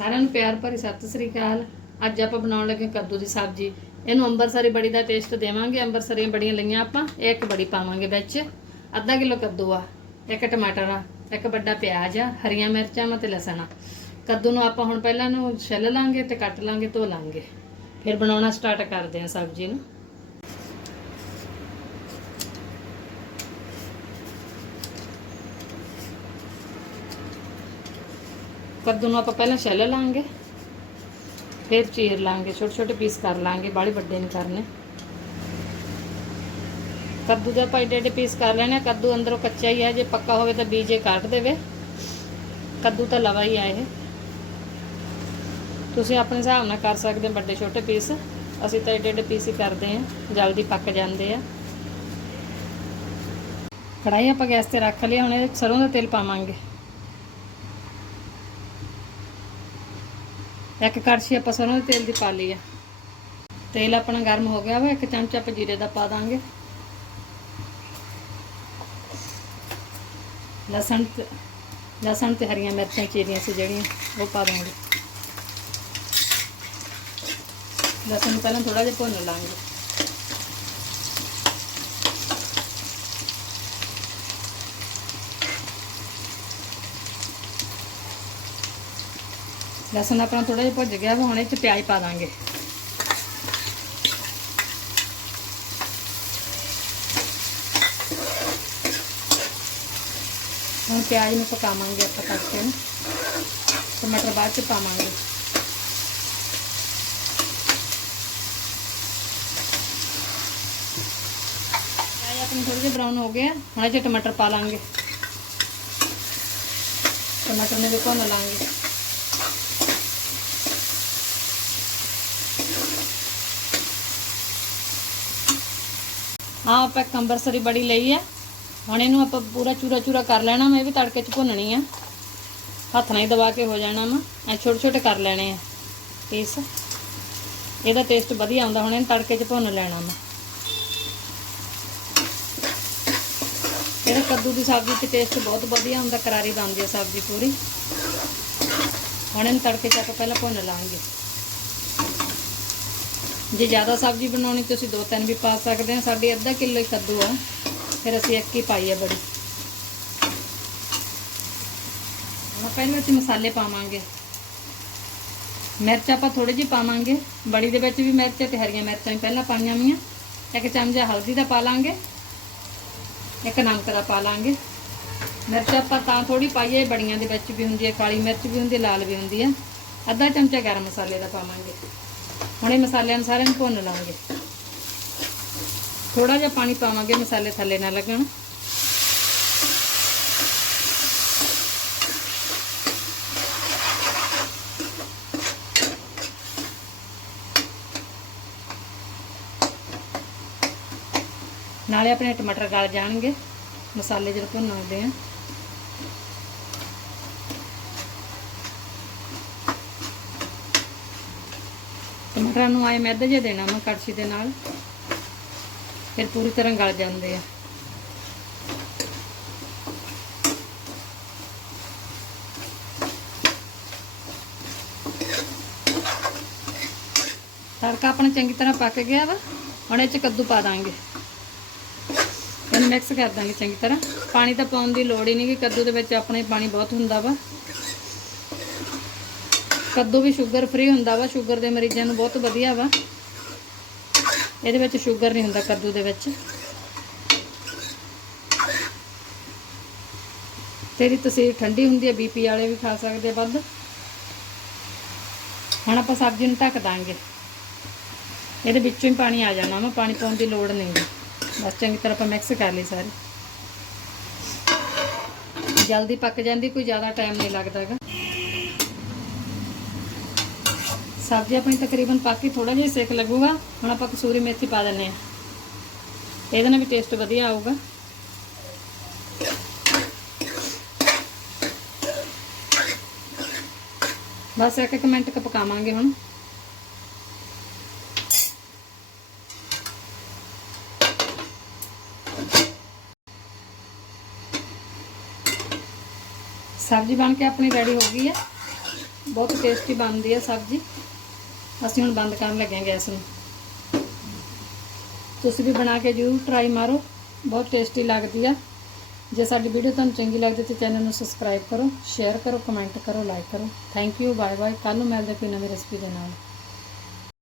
ਸਾਰਿਆਂ ਨੂੰ ਪਿਆਰ ਭਰੀ ਸਤਿ ਸ੍ਰੀ ਅਕਾਲ। ਅੱਜ ਆਪਾਂ ਬਣਾਉਣ ਲੱਗੇ ਕੱਦੂ ਦੀ ਸਬਜ਼ੀ। ਇਹਨੂੰ ਅੰਬਰਸਰੀ ਬੜੀ ਦਾ ਟੇਸਟ ਦੇਵਾਂਗੇ। ਅੰਬਰਸਰੀਆਂ ਬੜੀਆਂ ਲਈਆਂ ਆਪਾਂ। ਇਹ ਇੱਕ ਬੜੀ ਪਾਵਾਂਗੇ ਵਿੱਚ। ਅੱਧਾ ਕਿਲੋ ਕੱਦੂ ਆ, ਇੱਕ ਟਮਾਟਰ ਆ, ਇੱਕ ਵੱਡਾ ਪਿਆਜ਼ ਆ, ਹਰੀਆਂ ਮਿਰਚਾਂ ਵਾ ਤੇ ਲਸਣ ਆ। ਕੱਦੂ ਨੂੰ ਆਪਾਂ ਹੁਣ ਪਹਿਲਾਂ ਨੂੰ ਛਿੱਲ ਲਾਂਗੇ ਤੇ ਕੱਟ ਲਾਂਗੇ, ਧੋ ਲਾਂਗੇ। ਫਿਰ ਬਣਾਉਣਾ ਸਟਾਰਟ ਕਰਦੇ ਹਾਂ ਸਬਜ਼ੀ ਨੂੰ। ਕੱਦੂ ਨੂੰ ਆਪਾਂ ਪਹਿਲਾਂ ਛਿੱਲ ਲਾਂਗੇ, ਫਿਰ ਚੀਰ ਲਾਂਗੇ, ਛੋਟੇ ਛੋਟੇ ਪੀਸ ਕਰ ਲਾਂਗੇ, ਬਾਹਲੇ ਵੱਡੇ ਨਹੀਂ ਕਰਨੇ। ਕੱਦੂ ਦਾ ਆਪਾਂ ਏਡੇ ਏਡੇ ਪੀਸ ਕਰ ਲੈਣੇ ਆ। ਕੱਦੂ ਅੰਦਰੋਂ ਕੱਚਾ ਹੀ ਹੈ ਜੇ ਪੱਕਾ ਹੋਵੇ ਤਾਂ ਬੀਜੇ ਕੱਢ ਦੇਵੇ। ਕੱਦੂ ਤਾਂ ਲਵਾ ਹੀ ਆ ਇਹ। ਤੁਸੀਂ ਆਪਣੇ ਹਿਸਾਬ ਨਾਲ ਕਰ ਸਕਦੇ ਹੋ ਵੱਡੇ ਛੋਟੇ ਪੀਸ ਅਸੀਂ ਤਾਂ ਏਡੇ ਏਡੇ ਪੀਸ ਹੀ ਕਰਦੇ ਆ ਜਲਦੀ ਪੱਕ ਜਾਂਦੇ ਆ। ਕੜਾਈ ਆਪਾਂ ਗੈਸ ਤੇ ਰੱਖ ਲਈ, ਹੁਣ ਇਹ ਸਰੋਂ ਦਾ ਤੇਲ ਪਾਵਾਂਗੇ। ਇੱਕ ਕੜਛੀ ਆਪਾਂ ਸਰੋਂ ਦੇ ਤੇਲ ਦੀ ਪਾ ਲਈ ਆ। ਤੇਲ ਆਪਣਾ ਗਰਮ ਹੋ ਗਿਆ ਵਾ, ਇੱਕ ਚਮਚਾ ਆਪਾਂ ਜੀਰੇ ਦਾ ਪਾ ਦਾਂਗੇ। ਲਸਣ ਤੇ ਲਸਣ ਤੇ ਹਰੀਆਂ ਮਿਰਚਾਂ, ਚੀਰੀਆਂ ਸੀ ਜਿਹੜੀਆਂ, ਉਹ ਪਾ ਦਾਂਗੇ। ਲਸਣ ਪਹਿਲਾਂ ਥੋੜਾ ਜਿਹਾ ਭੁੰਨ ਲਾਂਗੇ। ਲਸਣ ਆਪਣਾ ਥੋੜਾ ਜਿਹਾ ਭੁੱਜ ਗਿਆ ਵਾ ਹੁਣ ਇਹ ਚ ਪਿਆਜ਼ ਪਾ ਦਾਂਗੇ। ਹੁਣ ਪਿਆਜ਼ ਨੂੰ ਪਕਾਵਾਂਗੇ ਆਪਾਂ ਕਰਕੇ ਟਮਾਟਰ ਬਾਅਦ ਚ ਪਾਵਾਂਗੇ। ਪਿਆਜ਼ ਆਪਣੇ ਥੋੜੇ ਜਿਹਾ ਬਰਾਊਨ ਹੋ ਗਏ ਆ, ਹੁਣ ਇਹ ਚ ਟਮਾਟਰ ਪਾ ਲਾਂਗੇ। ਟਮਾਟਰ ਨੂੰ ਵੀ ਭੁੰਨ ਲਾਂਗੇ। ਹਾਂ ਆਪਾਂ ਇੱਕ ਬੜੀ ਲਈ ਹੈ। ਹੁਣ ਇਹਨੂੰ ਆਪਾਂ ਪੂਰਾ ਚੂਰਾ ਚੂਰਾ ਕਰ ਲੈਣਾ ਮੈਂ ਵੀ ਤੜਕੇ 'ਚ ਭੁੰਨਣੀ ਆ। ਹੱਥ ਨਾਲ ਹੀ ਦਬਾ ਕੇ ਹੋ ਜਾਣਾ ਵਾ। ਐ ਛੋਟੇ ਛੋਟੇ ਕਰ ਲੈਣੇ ਆ ਪੀਸ। ਇਹਦਾ ਟੇਸਟ ਵਧੀਆ ਆਉਂਦਾ, ਹੁਣ ਇਹਨੂੰ ਤੜਕੇ 'ਚ ਭੁੰਨ ਲੈਣਾ ਵਾ। ਇਹਦਾ ਕੱਦੂ ਦੀ ਸਬਜ਼ੀ 'ਚ ਟੇਸਟ ਬਹੁਤ ਵਧੀਆ ਹੁੰਦਾ ਕਰਾਰੀ ਬਣਦੀ ਹੈ ਸਬਜ਼ੀ ਪੂਰੀ। ਹੁਣ ਇਹਨੂੰ ਤੜਕੇ 'ਚ ਆਪਾਂ ਪਹਿਲਾਂ ਭੁੰਨ ਲਾਂਗੇ। ਜੇ ਜ਼ਿਆਦਾ ਸਬਜ਼ੀ ਬਣਾਉਣੀ, ਤੁਸੀਂ ਦੋ ਤਿੰਨ ਵੀ ਪਾ ਸਕਦੇ ਆ ਸਾਡੀ ਅੱਧਾ ਕਿਲੋ ਹੀ ਕੱਦੂ ਆ। ਫਿਰ ਅਸੀਂ ਇੱਕ ਹੀ ਪਾਈ ਆ ਬੜੀ। ਹੁਣ ਪਹਿਲਾਂ ਅਸੀਂ ਮਸਾਲੇ ਪਾਵਾਂਗੇ। ਮਿਰਚ ਆਪਾਂ ਥੋੜੀ ਜਿਹੀ ਪਾਵਾਂਗੇ। ਬੜੀ ਦੇ ਵਿੱਚ ਵੀ ਮਿਰਚ ਤੇ ਹਰੀਆਂ ਮਿਰਚਾਂ ਵੀ ਪਹਿਲਾਂ ਪਾਈਆਂ ਵੀਆਂ ਇੱਕ ਚਮਚਾ ਹਲਦੀ ਦਾ ਪਾ ਲਾਂਗੇ। ਇੱਕ ਨਮਕ ਦਾ ਪਾ ਲਾਂਗੇ। ਮਿਰਚ ਆਪਾਂ ਤਾਂ ਥੋੜੀ ਪਾਈਏ ਬੜੀਆਂ ਦੇ ਵਿੱਚ ਵੀ ਹੁੰਦੀ ਹੈ ਕਾਲੀ ਮਿਰਚ ਵੀ ਹੁੰਦੀ ਹੈ ਲਾਲ ਵੀ ਹੁੰਦੀ ਹੈ ਅੱਧਾ ਚਮਚਾ ਗਰਮ ਮਸਾਲੇ ਦਾ ਪਾਵਾਂਗੇ। ਹੁਣ ਇਹ ਮਸਾਲਿਆਂ ਨੂੰ ਸਾਰਿਆਂ ਨੂੰ ਭੁੰਨ ਲਵਾਂਗੇ ਥੋੜਾ ਜਿਹਾ ਪਾਣੀ ਪਾਵਾਂਗੇ ਮਸਾਲੇ ਥੱਲੇ ਨਾ ਲੱਗਣ। ਨਾਲੇ ਆਪਣੇ ਟਮਾਟਰ ਗਲ ਜਾਣਗੇ। ਮਸਾਲੇ ਜਦੋਂ ਭੁੰਨ ਆਉਂਦੇ ਆ। ਟਮਾਟਰਾਂ ਨੂੰ ਆਏ ਮੈਦਾ ਜਿਹਾ ਦੇਣਾ ਮੈਂ ਕੜਛੀ ਦੇ ਨਾਲ। ਫਿਰ ਪੂਰੀ ਤਰ੍ਹਾਂ ਗਲ ਜਾਂਦੇ ਆ। ਤੜਕਾ ਆਪਣਾ ਚੰਗੀ ਤਰ੍ਹਾਂ ਪੱਕ ਗਿਆ ਵਾ। ਹੁਣ ਇਹ ਚ ਕੱਦੂ ਪਾ ਦਾਂਗੇ। ਇਹਨੂੰ ਮਿਕਸ ਕਰ ਦਾਂਗੇ ਚੰਗੀ ਤਰ੍ਹਾਂ। ਪਾਣੀ ਤਾਂ ਪਾਉਣ ਦੀ ਲੋੜ ਹੀ ਨਹੀਂ ਕਿ ਕੱਦੂ ਦੇ ਵਿੱਚ ਆਪਣੇ ਪਾਣੀ ਬਹੁਤ ਹੁੰਦਾ ਵਾ। ਕੱਦੂ ਵੀ ਸ਼ੂਗਰ ਫ੍ਰੀ ਹੁੰਦਾ ਵਾ ਸ਼ੂਗਰ ਦੇ ਮਰੀਜ਼ਾਂ ਨੂੰ ਬਹੁਤ ਵਧੀਆ ਵਾ। ਇਹਦੇ ਵਿੱਚ ਸ਼ੂਗਰ ਨਹੀਂ ਹੁੰਦਾ ਕੱਦੂ ਦੇ ਵਿੱਚ। ਤੇਰੀ ਤਸੀਰ ਠੰਡੀ ਹੁੰਦੀ ਹੈ, ਬੀਪੀ ਵਾਲੇ ਵੀ ਖਾ ਸਕਦੇ ਵੱਧ। ਹੁਣ ਆਪਾਂ ਸਬਜ਼ੀ ਨੂੰ ਢੱਕ ਦਾਂਗੇ। ਇਹਦੇ ਵਿੱਚੋਂ ਹੀ ਪਾਣੀ ਆ ਜਾਣਾ ਵਾ, ਪਾਣੀ ਪਾਉਣ ਦੀ ਲੋੜ ਨਹੀਂ ਗੀ। ਬਸ ਚੰਗੀ ਤਰ੍ਹਾਂ ਆਪਾਂ ਮਿਕਸ ਕਰ ਲਈ ਸਾਰੀ। ਜਲਦੀ ਪੱਕ ਜਾਂਦੀ, ਕੋਈ ਜ਼ਿਆਦਾ ਟਾਈਮ ਨਹੀਂ ਲੱਗਦਾਗਾ ਸਬਜ਼ੀ ਆਪਣੀ ਤਕਰੀਬਨ ਪੱਕ ਕੇ ਥੋੜਾ ਜਿਹਾ ਸੇਕ ਲੱਗੂਗਾ ਹੁਣ ਆਪਾਂ ਕਸੂਰੀ ਮੇਥੀ ਪਾ ਦਿੰਨੇ ਆ ਇਹਦੇ ਨਾਲ ਵੀ ਟੇਸਟ ਵਧੀਆ ਆਊਗਾ ਬਸ ਇੱਕ ਇੱਕ ਮਿੰਟ ਕ ਪਕਾਵਾਂਗੇ ਹੁਣ ਸਬਜ਼ੀ ਬਣ ਕੇ ਆਪਣੀ ਰੈਡੀ ਹੋ ਗਈ ਹੈ ਬਹੁਤ ਟੇਸਟੀ ਬਣਦੀ ਹੈ ਸਬਜ਼ੀ ਅਸੀਂ ਹੁਣ ਬੰਦ ਕਰਨ ਲੱਗੇ ਹਾਂ ਗੈਸ ਨੂੰ। ਤੁਸੀਂ ਵੀ ਬਣਾ ਕੇ ਜ਼ਰੂਰ ਟਰਾਈ ਮਾਰੋ, ਬਹੁਤ ਟੇਸਟੀ ਲੱਗਦੀ ਆ। ਜੇ ਸਾਡੀ ਵੀਡੀਓ ਤੁਹਾਨੂੰ ਚੰਗੀ ਲੱਗਦੀ ਤਾਂ ਚੈਨਲ ਨੂੰ ਸਬਸਕ੍ਰਾਈਬ ਕਰੋ ਸ਼ੇਅਰ ਕਰੋ ਕਮੈਂਟ ਕਰੋ ਲਾਈਕ ਕਰੋ। ਥੈਂਕ ਯੂ ਬਾਏ ਬਾਏ ਕੱਲ ਨੂੰ ਮਿਲਦੇ ਕੋਈ ਨਵੀਂ ਰੈਸਪੀ ਦੇ ਨਾਲ।